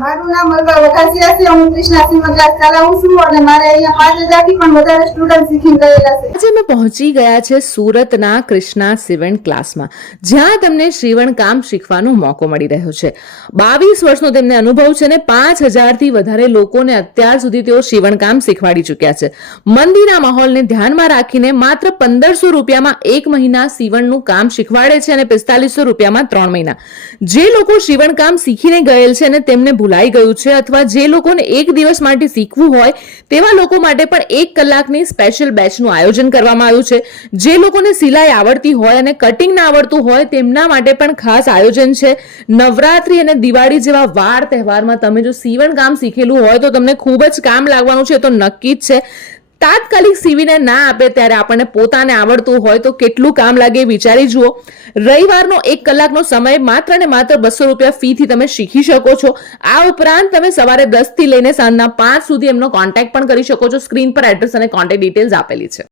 મારું નામ અલ્પા વકાસિયા છે. હું કૃષ્ણા સિંહ ક્લાસ ચલાવું છું અને મારે અહીંયા 5000 થી પણ વધારે સ્ટુડન્ટ શીખીને ગયેલા છે. આજે અમે પહોંચી ગયા છે સુરતના કૃષ્ણા સીવણ ક્લાસમાં, જ્યાં તમને સીવણ કામ શીખવાનો મોકો મળી રહ્યો છે. 22 વર્ષનો તેમને અનુભવ છે અને 5000 થી વધારે લોકોને અત્યાર સુધી તેઓ સીવણ કામ શીખવાડી ચૂક્યા છે. મંદીના માહોલને ધ્યાનમાં રાખીને માત્ર 1500 રૂપિયામાં 1 મહિના સીવણનું કામ શીખવાડે છે અને 4500 રૂપિયામાં 3 મહિના. જે લોકો સીવણ કામ શીખીને ગયેલ છે અને તેમને ભૂલાઈ ગયું છે, અથવા જે લોકોને એક દિવસ માટે શીખવું હોય તેવા લોકો માટે પણ 1 કલાકની સ્પેશિયલ બેચનું આયોજન કરવામાં આવ્યું છે. જે લોકોને સિલાઈ આવડતી હોય અને કટિંગ ના આવડતું હોય તેમના માટે પણ ખાસ આયોજન છે. નવરાત્રી અને દિવાળી જેવા વાર તહેવારમાં તમે જો સીવણ કામ શીખેલું હોય તો તમને ખૂબ જ કામ લાગવાનું છે, તો નક્કી જ છે. તાત્કાલિક સીવીને ના આપે ત્યારે આપણને પોતાને આવડતું હોય તો કેટલું કામ લાગે વિચારી જુઓ. રવિવારનો 1 કલાકનો સમય માત્ર ને માત્ર 200 રૂપિયા ફી થી તમે શીખી શકો છો. આ ઉપરાંત તમે સવારે 10 થી લઈને સાંજના 5 સુધી એમનો કોન્ટેક્ટ પણ કરી શકો છો. સ્ક્રીન પર એડ્રેસ અને કોન્ટેક્ટ ડિટેલ્સ આપેલી છે.